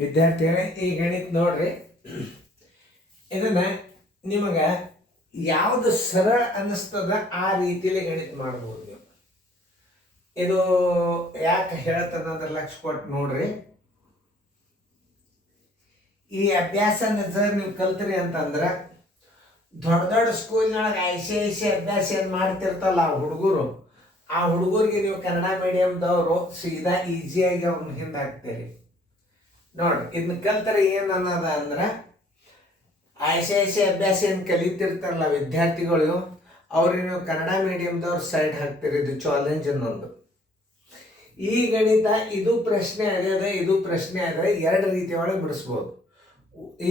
ವಿದ್ಯಾರ್ಥಿಗಳೇ, ಈ ಗಣಿತ ನೋಡ್ರಿ. ಇದನ್ನು ನಿಮಗೆ ಯಾವುದು ಸರಳ ಅನ್ನಿಸ್ತದ ಆ ರೀತಿಯಲ್ಲಿ ಗಣಿತ ಮಾಡ್ಬೋದು ನೀವು. ಇದು ಯಾಕೆ ಹೇಳ್ತದಂದ್ರೆ ಲಕ್ಷ ಕೊಟ್ಟು ನೋಡ್ರಿ. ಈ ಅಭ್ಯಾಸನ ಸರ್ ನೀವು ಕಲ್ತ್ರಿ ಅಂತಂದ್ರೆ ದೊಡ್ಡ ದೊಡ್ಡ ಸ್ಕೂಲ್ನೊಳಗೆ ಐಸಿ ಅಭ್ಯಾಸ ಏನು ಮಾಡ್ತಿರ್ತಲ್ಲ ಆ ಹುಡುಗರಿಗೆ ನೀವು ಕನ್ನಡ ಮೀಡಿಯಮ್ದವರು ಸೀದಾ ಈಸಿಯಾಗಿ ಅವ್ರನ್ನ ಹಿಂದೆ ಹಾಕ್ತೀರಿ ನೋಡ್ರಿ. ಇದನ್ನ ಕಲ್ತರೆ ಏನು ಅನ್ನೋದ ಅಂದ್ರೆ ಐಸಿ ಅಭ್ಯಾಸ ಏನು ಕಲಿತಿರ್ತಾರಲ್ಲ ವಿದ್ಯಾರ್ಥಿಗಳು, ಅವ್ರಿಗೆ ನೀವು ಕನ್ನಡ ಮೀಡಿಯಮ್ದವ್ರು ಸೈಡ್ ಹಾಕ್ತೀರಿ. ಇದು ಚಾಲೆಂಜ್ ಅನ್ನೊಂದು. ಈ ಗಣಿತ ಇದು ಪ್ರಶ್ನೆ ಆಗ್ಯದ, ಇದು ಪ್ರಶ್ನೆ ಆಗ್ಯದ, ಎರಡು ರೀತಿ ಒಳಗೆ ಬಿಡಿಸ್ಬೋದು.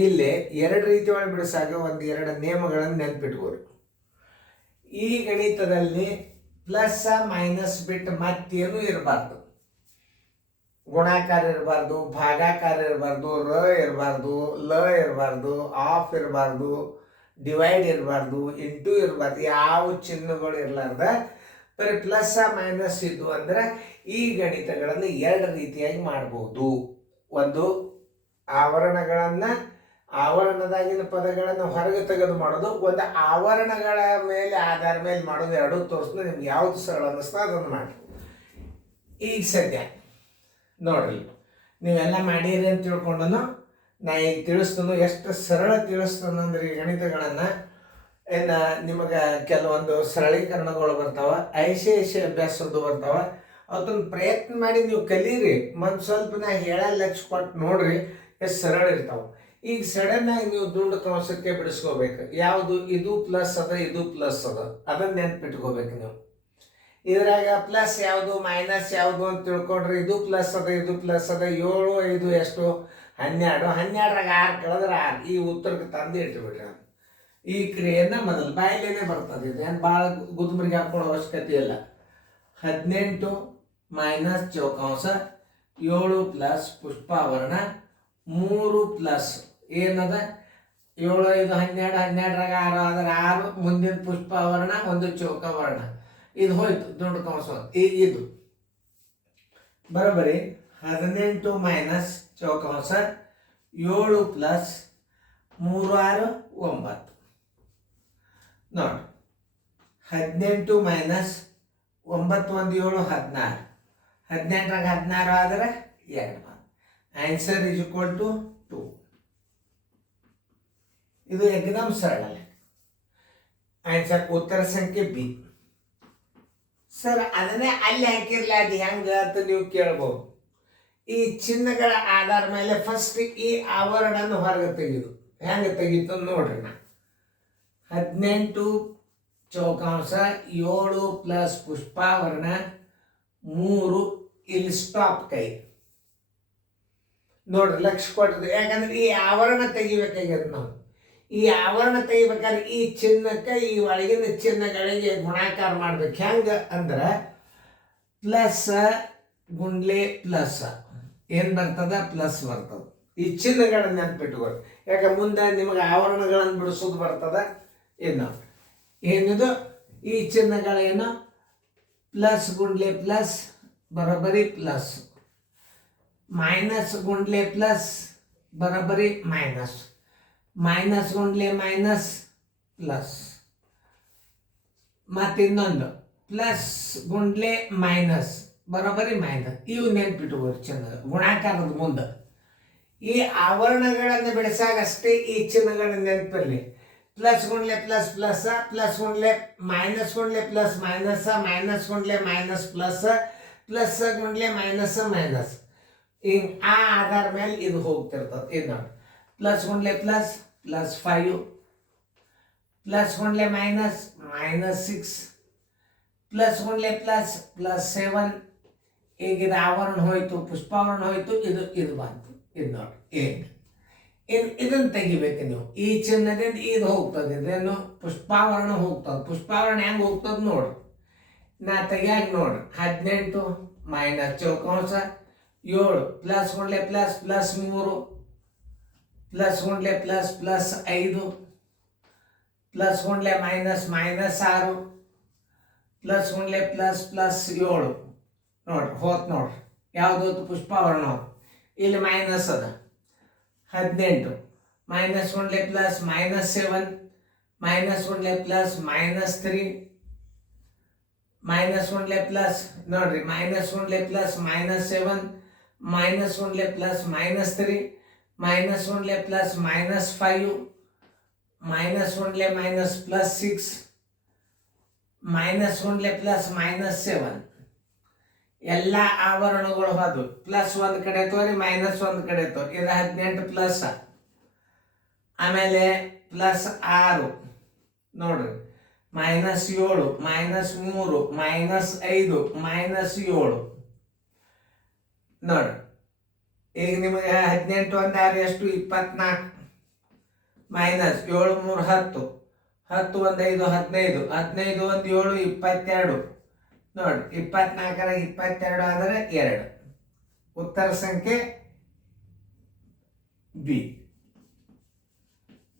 ಇಲ್ಲಿ ಎರಡು ರೀತಿ ಒಳಗೆ ಬಿಡಿಸಾಗ ಎರಡು ನಿಯಮಗಳನ್ನು ನೆನ್ಪಿಟ್ಕೋರಿ. ಈ ಗಣಿತದಲ್ಲಿ ಪ್ಲಸ್ ಮೈನಸ್ ಬಿಟ್ಟು ಮತ್ತೇನು ಇರಬಾರ್ದು. ಗುಣಾಕಾರ ಇರಬಾರ್ದು, ಭಾಗಾಕಾರ ಇರಬಾರ್ದು, ಇರಬಾರ್ದು, ಇರಬಾರ್ದು, ಆಫ್ ಇರಬಾರ್ದು, ಡಿವೈಡ್ ಇರಬಾರ್ದು, ಇಂಟು ಇರಬಾರ್ದು, ಯಾವ ಚಿಹ್ನೆಗಳು ಇರಲಾರ್ದ ಬರೀ ಪ್ಲಸ್ ಮೈನಸ್ ಇದ್ದು ಅಂದ್ರೆ ಈ ಗಣಿತಗಳನ್ನು ಎರಡು ರೀತಿಯಾಗಿ ಮಾಡ್ಬೋದು. ಒಂದು ಆವರಣದಾಗಿನ ಪದಗಳನ್ನು ಹೊರಗೆ ತೆಗೆದು ಮಾಡೋದು, ಒಂದು ಆವರಣಗಳ ಮೇಲೆ ಆಧಾರ ಮೇಲೆ ಮಾಡೋದು. ಎರಡೂ ತೋರಿಸಿದ್ರೆ ನಿಮ್ಗೆ ಯಾವ್ದು ಸರಳ ಅನ್ನಿಸ್ತಾ ಅದನ್ನು ಮಾಡಿ. ಈಗ ಸದ್ಯ ನೋಡ್ರಿ, ನೀವೆಲ್ಲ ಮಾಡಿರಿ ಅಂತ ತಿಳ್ಕೊಂಡು ನಾ ಈಗ ತಿಳಿಸ್ತಾನು. ಎಷ್ಟು ಸರಳ ತಿಳಿಸ್ತಾನು ಅಂದ್ರೆ ಈ ಗಣಿತಗಳನ್ನು ನಿಮಗೆ ಕೆಲವೊಂದು ಸರಳೀಕರಣಗಳು ಬರ್ತಾವ, ಐಸಿ ಅಭ್ಯಾಸದ್ದು ಬರ್ತಾವ. ಅದನ್ನ ಪ್ರಯತ್ನ ಮಾಡಿ ನೀವು ಕಲೀರಿ. ಸ್ವಲ್ಪ ನಾ ಲಕ್ಷ ಕೊಟ್ಟು ನೋಡ್ರಿ ಎಷ್ಟು ಸರಳ ಇರ್ತಾವ. ಈಗ ಸಡನ್ ಆಗಿ ನೀವು ದುಂಡು ಕಂಸಕ್ಕೆ ಬಿಡಿಸ್ಕೋಬೇಕು. ಯಾವುದು ಇದು ಪ್ಲಸ್ ಅದ, ಇದು ಪ್ಲಸ್ ಅದ, ಅದನ್ನ ನೆನ್ಪಿಟ್ಕೋಬೇಕು ನೀವು. ಇದ್ರಾಗ ಪ್ಲಸ್ ಯಾವುದು ಮೈನಸ್ ಯಾವುದು ಅಂತ ತಿಳ್ಕೊಂಡ್ರೆ ಇದು ಪ್ಲಸ್ ಅದ, ಇದು ಪ್ಲಸ್ ಅದ. 7 5 ಎಷ್ಟು 12. 12ರಾಗ 6 ಕಳೆದ್ರೆ 6. ಈ ಉತ್ತರಕ್ಕೆ ತಂದು ಇಟ್ಬಿಟ್ರೆ ಈ ಕ್ರಿಯೆಯನ್ನು ಮೊದಲು ಬಾಯಿಲೇನೆ ಬರ್ತದೆ. ಏನು ಭಾಳ ಗುದ್ಮರಿಗೆ ಹಾಕೊಳ್ಳೋ ಅವಶ್ಯಕತೆ ಇಲ್ಲ. 18 ಮೈನಸ್ ಚೌಕಾಂಶ 7 ಪ್ಲಸ್ ಪುಷ್ಪಾವರಣ 3 ಪ್ಲಸ್ ಏನದ 7 5 12. 12ರಾಗ 6 ಆದ್ರೆ 6. ಮುಂದಿನ ಪುಷ್ಪಾವರಣ ಒಂದು ಚೌಕಾವರಣ. ಇದು ಹೋಯ್ತು ದುಂಡು ಕಂಸ. ಈಗ ಇದು ಬರೋಬರಿ 18 ಮೈನಸ್ ಚೌಕಾಂಶ 7 ಪ್ಲಸ್ 3 6 9. ನೋಡಿ 18 ಮೈನಸ್ 9 1 7 16. 18ರಾಗ 16 ಆದರೆ 2. Answer is equal to 2. ಇದು ಎಕ್ದಮ್ ಸರಳ. ಆನ್ಸರ್ ಉತ್ತರ ಸಂಖ್ಯೆ ಬಿ. ಸರ್ ಅದನ್ನೇ ಅಲ್ಲಿ ಹಾಕಿರ್ಲ, ಅದು ಹೆಂಗೆ ಅಂತ ನೀವು ಕೇಳ್ಬೋದು. ಈ ಚಿಹ್ನೆಗಳ ಆಧಾರ ಮೇಲೆ ಫಸ್ಟ್ ಈ ಆವರಣವನ್ನು ಹೊರಗೆ ತೆಗೆದು ಹೆಂಗೆ ತೆಗೀತು ನೋಡ್ರಿ. 18 ಚೌಕಾಂಶ 7 ಪ್ಲಸ್ ಪುಷ್ಪಾವರಣ 3. ಇಲ್ಲಿ ಸ್ಟಾಪ್ ಕೈ ನೋಡ್ರಿ, ಲಕ್ಷ ಕೊಟ್ಟದ್ದು. ಯಾಕಂದ್ರೆ ಈ ಆವರಣ ತೆಗಿಬೇಕಾಗ್ಯದ ನಾವು. ಈ ಆವರಣ ತೆಗಿಬೇಕಾದ್ರೆ ಈ ಚಿಹ್ನಕ್ಕೆ ಈ ಒಳಗಿನ ಚಿಹ್ನೆಗಳಿಗೆ ಗುಣಾಕಾರ ಮಾಡ್ಬೇಕು. ಹೆಂಗೆ ಅಂದ್ರೆ ಪ್ಲಸ್ ಗುಂಡ್ಲೆ ಪ್ಲಸ್ ಏನು ಬರ್ತದ, ಪ್ಲಸ್ ಬರ್ತದ. ಈ ಚಿಹ್ನೆಗಳನ್ನ ನೆನ್ಪಿಟ್ಕೊಳ್ಳಿ. ಯಾಕೆ ಮುಂದೆ ನಿಮಗೆ ಆವರಣಗಳನ್ನು ಬಿಡಿಸೋದು ಬರ್ತದ. ಏನಿದು ಈ ಚಿಹ್ನೆಗಳೇನು ಪ್ಲಸ್ ಗುಂಡ್ಲೆ ಪ್ಲಸ್ ಬರೋಬ್ಬರಿ ಪ್ಲಸ್, ಮೈನಸ್ ಗುಂಡ್ಲೆ ಪ್ಲಸ್ ಬರೋಬ್ಬರಿ ಮೈನಸ್, ಮೈನಸ್ ಗುಂಡ್ಲೆ ಮೈನಸ್ ಪ್ಲಸ್, ಮತ್ತಿನ್ನೊಂದು ಪ್ಲಸ್ ಗುಂಡ್ಲೆ ಮೈನಸ್ ಬರೋಬ್ಬರಿ ಮೈನಸ್. ಇವು ನೆನ್ಪಿಟ್ಕೋರಿ ಚೆನ್ನಾಗಿ ಗುಣಾಕಾರದ ಮುಂದೆ. ಈ ಆವರಣಗಳನ್ನು ಬಿಡಿಸಾಗಷ್ಟೇ ಈ ಚಿಹ್ನೆಗಳನ್ನ ನೆನಪಲ್ಲಿ. ಪ್ಲಸ್ ಗುಂಡ್ಲೆ ಪ್ಲಸ್ ಪ್ಲಸ್, ಪ್ಲಸ್ ಗುಂಡ್ಲೆ ಮೈನಸ್ ಗುಂಡ್ಲೆ ಪ್ಲಸ್ ಮೈನಸ್, ಮೈನಸ್ ಗುಂಡ್ಲೆ ಮೈನಸ್ ಪ್ಲಸ್, ಪ್ಲಸ್ ಗುಂಡ್ಲೆ ಮೈನಸ್ ಮೈನಸ್. ಹಿಂಗೆ ಆ ಆಧಾರ ಮೇಲೆ ಇದು ಹೋಗ್ತಿರ್ತದೆ. ಇದು ನೋಡಿ, ಪ್ಲಸ್ ಗುಂಡ್ಲೆ ಪ್ಲಸ್ ಪ್ಲಸ್ 5, ಪ್ಲಸ್ ಗುಂಡ್ಲೆ ಮೈನಸ್ ಮೈನಸ್ 6, ಪ್ಲಸ್ ಗುಂಡ್ಲೆ ಪ್ಲಸ್ ಪ್ಲಸ್ 7. ಈಗ ಇದು ಆವರಣ ಹೋಯ್ತು, ಪುಷ್ಪಾವರಣ ಹೋಯ್ತು, ಇದು ಬಂತು. ಇದು ನೋಡಿ ಇದನ್ನು ತೆಗಿಬೇಕು ನೀವು. ಈ ಚಿಹ್ನದಿಂದ ಇದು ಹೋಗ್ತದೆ, ಇದೇನು ಪುಷ್ಪಾವರಣ ಹೋಗ್ತದೆ. ಪುಷ್ಪಾವರಣ ಹೆಂಗೆ ಹೋಗ್ತದೆ ನೋಡ್ರಿ, ನಾ ತೆಗಿಯಾಗ ನೋಡ್ರಿ. 18 ಮೈನಸ್ ಚೌಕಾಂಶ 7 ಪ್ಲಸ್ ಗುಂಡ್ಲೆ ಪ್ಲಸ್ ಪ್ಲಸ್ 3, ಪ್ಲಸ್ ಗುಂಡ್ಲೆ ಪ್ಲಸ್ ಪ್ಲಸ್ 5, ಪ್ಲಸ್ ಗುಂಡ್ಲೆ ಮೈನಸ್ ಮೈನಸ್ 6, ಪ್ಲಸ್ ಗುಂಡ್ಲೆ ಪ್ಲಸ್ ಪ್ಲಸ್ 7. ನೋಡ್ರಿ ಹೋತ್ ನೋಡ್ರಿ, ಯಾವ್ದು ಪುಷ್ಪಾವರಣ. ಇಲ್ಲಿ ಮೈನಸ್ ಅದ 18 ಮೈನಸ್ ಒನ್ಲೆ ಪ್ಲಸ್ -7 ಮೈನಸ್ ಒನ್ಲೆ ಪ್ಲಸ್ -3 ಮೈನಸ್ ಒನ್ಲೆ ಪ್ಲಸ್ ನೋಡ್ರಿ ಮೈನಸ್ ಒನ್ಲೆ ಪ್ಲಸ್ -7 ಮೈನಸ್ ಒನ್ಲೆ ಪ್ಲಸ್ -3 ಮೈನಸ್ ಒನ್ಲೆ ಪ್ಲಸ್ -5 ಮೈನಸ್ ಒನ್ಲೆ ಮೈನಸ್ ಪ್ಲಸ್ 6 ಮೈನಸ್ ಒನ್ಲೆ ಪ್ಲಸ್ -7 ಎಲ್ಲ ಆವರಣಗಳು ಹೋದು ಪ್ಲಸ್ ಒಂದು ಕಡೆ ತೋರಿ ಮೈನಸ್ ಒಂದು ಕಡೆ ತೋರಿ ಇದು 18 ಪ್ಲಸ್ ಆಮೇಲೆ ಪ್ಲಸ್ 6 ನೋಡ್ರಿ -7 -3 -5 -7 ನೋಡ್ರಿ ಈಗ ನಿಮಗೆ 18 ಒಂದು 6 ಎಷ್ಟು 24 ಮೈನಸ್ 7 3 10 10 ಒಂದು 5 15 15 ಒಂದು 7 22 ನೋಡಿ 24 22 ಆದರೆ 2 ಉತ್ತರ ಸಂಖ್ಯೆ ಬಿ.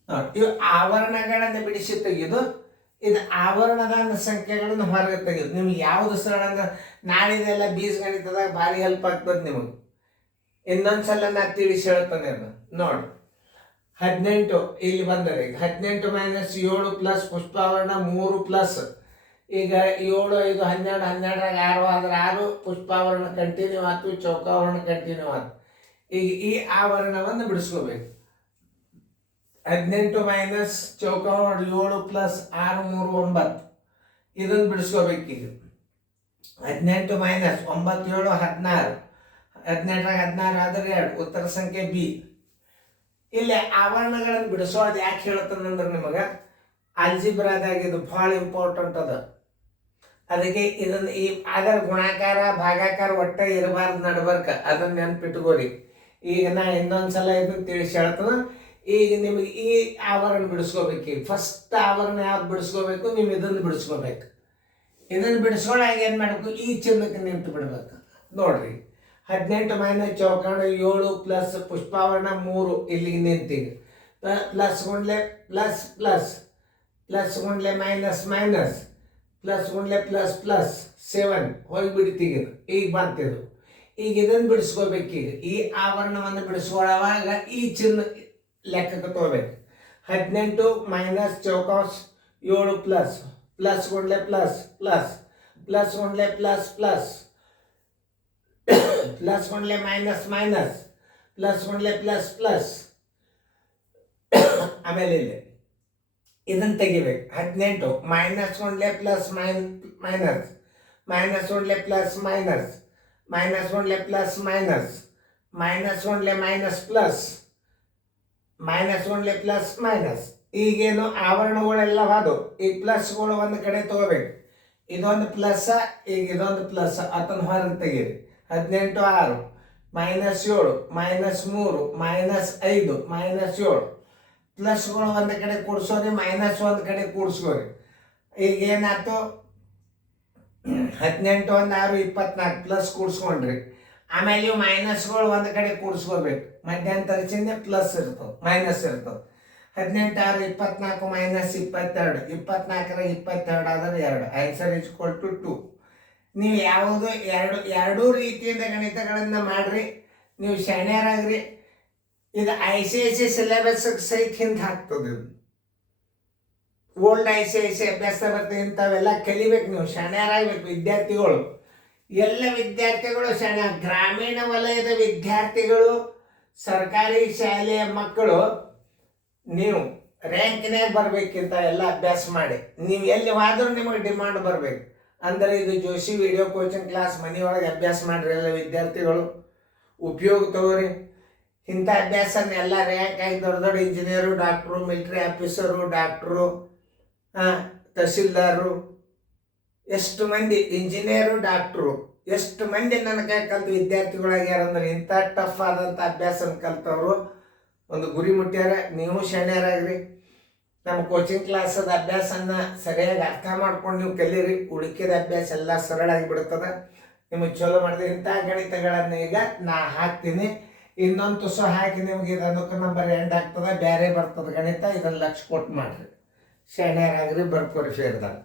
ನೋಡಿ ಇವು ಆವರಣಗಳನ್ನು ಬಿಡಿಸಿ ತೆಗೆದು ಇದು ಆವರಣದ ಸಂಖ್ಯೆಗಳನ್ನು ಹೊರಗೆ ತೆಗೆದು ನಿಮ್ಗೆ ಯಾವುದು ಸರಳ ಅಂದ್ರೆ ನಾಳಿದೆಲ್ಲ ಬೀಜಗಣಿತದಾಗ ಭಾರಿ ಹೆಲ್ಪ್ ಆಗ್ತದೆ ನಿಮಗೆ. ಇನ್ನೊಂದ್ಸಲ ನಾ ತಿಳಿಸಿ ಹೇಳ್ತಾನೆ ಅದು ನೋಡಿ 18 ಇಲ್ಲಿ ಬಂದರೆ ಈಗ 18 ಮೈನಸ್ 7 ಪ್ಲಸ್ ಪುಷ್ಪಾವರಣ 3 ಪ್ಲಸ್ ಈಗ 7 5 12 12 6 ಆದ್ರೆ 6 ಪುಷ್ಪಾವರಣ ಕಂಟಿನ್ಯೂ ಆಯ್ತು ಚೌಕಾವರಣ ಕಂಟಿನ್ಯೂ ಆಯ್ತು. ಈಗ ಈ ಆವರಣವನ್ನು ಬಿಡಿಸ್ಕೋಬೇಕು 18 ಮೈನಸ್ ಚೌಕಾವರಣ 7 ಪ್ಲಸ್ 6 3 9 ಇದನ್ನು ಬಿಡಿಸ್ಕೋಬೇಕು. ಈಗ 18 ಮೈನಸ್ 9 7 16 18 16 ಆದರೆ 2 ಉತ್ತರ ಸಂಖ್ಯೆ ಬಿ. ಇಲ್ಲಿ ಆವರಣಗಳನ್ನು ಬಿಡಿಸೋದು ಯಾಕೆ ಹೇಳ್ತಾನಂದ್ರೆ ನಿಮಗೆ ಆಲ್ಜಿಬ್ರಾದಾಗ ಇದು ಭಾಳ ಇಂಪಾರ್ಟೆಂಟ್ ಅದ. ಅದಕ್ಕೆ ಇದನ್ನು ಈ ಅದರ ಗುಣಾಕಾರ ಭಾಗಾಕಾರ ಒಟ್ಟ ಇರಬಾರ್ದು ನಡ್ಬರ್ಕ ಅದನ್ನ ನೆನ್ಪಿಟ್ಕೋರಿ. ಈಗ ನಾ ಇನ್ನೊಂದ್ಸಲ ಇದನ್ನು ತಿಳಿಸಿ ಹೇಳ್ತಾನೆ. ಈಗ ನಿಮಗೆ ಈ ಆವರಣ ಬಿಡಿಸ್ಕೋಬೇಕು. ಈಗ ಫಸ್ಟ್ ಆವರಣ ಯಾವ್ದು ಬಿಡಿಸ್ಕೋಬೇಕು ನೀವು ಇದನ್ನು ಬಿಡಿಸ್ಕೋಬೇಕು. ಇದನ್ನು ಬಿಡಿಸ್ಕೊಳ್ಳಾಗ ಏನು ಮಾಡಬೇಕು ಈ ಚಿನ್ನಕ್ಕೆ ನಿಂತು ಬಿಡ್ಬೇಕು. ನೋಡ್ರಿ 18 ಮೈನಸ್ ಚೌಕಾಣ 7 ಪ್ಲಸ್ ಪುಷ್ಪಾವರಣ 3 ಇಲ್ಲಿಗೆ ನಿಂತೀಗ ಪ್ಲಸ್ ಗುಂಡ್ಲೆ ಪ್ಲಸ್ ಪ್ಲಸ್ ಪ್ಲಸ್ ಗುಂಡ್ಲೆ ಮೈನಸ್ ಮೈನಸ್ ಪ್ಲಸ್ ಗುಂಡ್ಲೆ ಪ್ಲಸ್ ಪ್ಲಸ್ 7 ಹೋಗಿಬಿಡ್ತೀಗ ಈಗ ಬಂತಿದ್ದು. ಈಗ ಇದನ್ನು ಬಿಡಿಸ್ಕೋಬೇಕೀಗ ಈ ಆವರಣವನ್ನು ಬಿಡಿಸ್ಕೊಳ್ಳೋವಾಗ ಈ ಚಿನ್ನ ಲೆಕ್ಕಕ್ಕೆ ತಗೋಬೇಕು. 18 ಮೈನಸ್ ಚೌಕಾಸ್ 7 ಪ್ಲಸ್ ಪ್ಲಸ್ ಗುಂಡ್ಲೆ ಪ್ಲಸ್ ಪ್ಲಸ್ ಪ್ಲಸ್ ಗುಂಡ್ಲೆ ಪ್ಲಸ್ ಪ್ಲಸ್ ಪ್ಲಸ್ ಗುಂಡ್ಲೆ ಮೈನಸ್ ಮೈನಸ್ ಪ್ಲಸ್ ಗುಂಡ್ಲೆ ಪ್ಲಸ್ ಪ್ಲಸ್ ಆಮೇಲೆ ಇಲ್ಲಿ ಇದನ್ನು ತೆಗಿಬೇಕು. 18 ಮೈನಸ್ ಗುಂಡ್ಲೆ ಪ್ಲಸ್ ಮೈನಸ್ ಮೈನಸ್ ಗುಂಡ್ಲೆ ಪ್ಲಸ್ ಮೈನಸ್ ಮೈನಸ್ ಗುಂಡ್ಲೆ ಪ್ಲಸ್ ಮೈನಸ್ ಮೈನಸ್ ಗುಂಡ್ಲೆ ಮೈನಸ್ ಪ್ಲಸ್ ಮೈನಸ್ ಗುಂಡ್ಲೆ ಪ್ಲಸ್ ಮೈನಸ್. ಈಗೇನು ಆವರಣಗಳೆಲ್ಲ ಹೋದು ಈ ಪ್ಲಸ್ಗಳು ಒಂದು ಕಡೆ ತಗೋಬೇಕು. ಇದೊಂದು ಪ್ಲಸ್ ಈಗ ಇದೊಂದು ಪ್ಲಸ್ ಅದನ್ನು ಹೊರಗೆ ತೆಗೀರಿ. 18 6 -7 -3 -5 -7 ಪ್ಲಸ್ಗಳು ಒಂದು ಕಡೆ ಕೂಡಿಸೋರಿ ಮೈನಸ್ ಒಂದು ಕಡೆ ಕೂಡಿಸ್ಕೋರಿ. ಈಗ ಏನಾಯ್ತು 18 1 6 24 ಪ್ಲಸ್ ಕೂಡಿಸ್ಕೊಂಡ್ರಿ. ಆಮೇಲೆ ಇವು ಮೈನಸ್ಗಳು ಒಂದು ಕಡೆ ಕೂಡಿಸ್ಕೋಬೇಕು. ಮಧ್ಯಂತರ ಚಿಹ್ನೆ ಪ್ಲಸ್ ಇರ್ತವೆ ಮೈನಸ್ ಇರ್ತವೆ. 18 6 24 ಮೈನಸ್ 22 24 22 ಆದರೆ 2 ಆನ್ಸರ್ ಇಸ್ ಈಕ್ವಲ್ ಟು 2. ನೀವು ಯಾವುದು ಎರಡೂ ರೀತಿಯಿಂದ ಗಣಿತಗಳನ್ನು ಮಾಡ್ರಿ ನೀವು ಶಾಣ್ಯರಾಗ್ರಿ. ಇದು ICIC ಸಿಲೆಬಸ್ ಸಹಿತ ಹಿಂದೆ ಹಾಕ್ತದೆ. ಇದು ಓಲ್ಡ್ ICIC ಅಭ್ಯಾಸ ಬರ್ತದೆ. ಇಂಥವೆಲ್ಲ ಕಲಿಬೇಕು ನೀವು ಶಾಣ್ಯರಾಗಬೇಕು ವಿದ್ಯಾರ್ಥಿಗಳು. ಎಲ್ಲ ವಿದ್ಯಾರ್ಥಿಗಳು ಶಾಣ್ಯ. ಗ್ರಾಮೀಣ ವಲಯದ ವಿದ್ಯಾರ್ಥಿಗಳು ಸರ್ಕಾರಿ ಶಾಲೆಯ ಮಕ್ಕಳು ನೀವು ರ್ಯಾಂಕ್ನಾಗ ಬರಬೇಕಿಂತ ಎಲ್ಲ ಅಭ್ಯಾಸ ಮಾಡಿ ನೀವು ಎಲ್ಲಿ ಹೋದ್ರೂ ನಿಮಗೆ ಡಿಮಾಂಡ್ ಬರಬೇಕು. ಅಂದರೆ ಇದು ಜೋಶಿ ವಿಡಿಯೋ ಕೋಚಿಂಗ್ ಕ್ಲಾಸ್ ಮನೆಯೊಳಗೆ ಅಭ್ಯಾಸ ಮಾಡಿರಿ ಎಲ್ಲ ವಿದ್ಯಾರ್ಥಿಗಳು. ಉಪಯೋಗ ತಗೋರಿ. ಇಂಥ ಅಭ್ಯಾಸನೆಲ್ಲ ರ್ಯಾಂಕ್ ಆಗಿ ದೊಡ್ಡ ದೊಡ್ಡ engineer doctor military officer doctor ತಹಸೀಲ್ದಾರರು ಎಷ್ಟು ಮಂದಿ ಇಂಜಿನಿಯರು ಡಾಕ್ಟ್ರು ಎಷ್ಟು ಮಂದಿ ನನ್ನ ಕೈ ಕಲ್ತು ವಿದ್ಯಾರ್ಥಿಗಳಾಗ್ಯಾರಂದ್ರೆ ಇಂಥ ಟಫ್ ಆದಂಥ ಅಭ್ಯಾಸನ ಕಲ್ತವರು ಒಂದು ಗುರಿ ಮುಟ್ಟ್ಯಾರ. ನೀವು ಶಾಣ್ಯರಾಗ್ರಿ. ನಮ್ಮ ಕೋಚಿಂಗ್ ಕ್ಲಾಸದ ಅಭ್ಯಾಸನ ಸರಿಯಾಗಿ ಅರ್ಥ ಮಾಡ್ಕೊಂಡು ನೀವು ಕಲೀರಿ. ಉಳಿಕೆದ ಅಭ್ಯಾಸ ಎಲ್ಲ ಸರಳಾಗಿ ಬಿಡ್ತದೆ. ನಿಮಗೆ ಚಲೋ ಮಾಡಿದ್ರೆ ಇಂಥ ಗಣಿತಗಳನ್ನು ಈಗ ನಾ ಹಾಕ್ತೀನಿ. ಇನ್ನೊಂದು ತುಸು ಹಾಕಿ ನಿಮಗೆ ಇದು ಅನುಕ ನಂಬರ್ ಎಂಡ್ ಆಗ್ತದೆ ಬೇರೆ ಬರ್ತದೆ ಗಣಿತ. ಇದನ್ನು ಲಕ್ಷ ಕೊಟ್ಟು ಮಾಡಿರಿ. ಶಾಣ್ಯರಾಗ್ರಿ ಬರ್ಕೋರಿ ಫೇರ್ದಾಗ.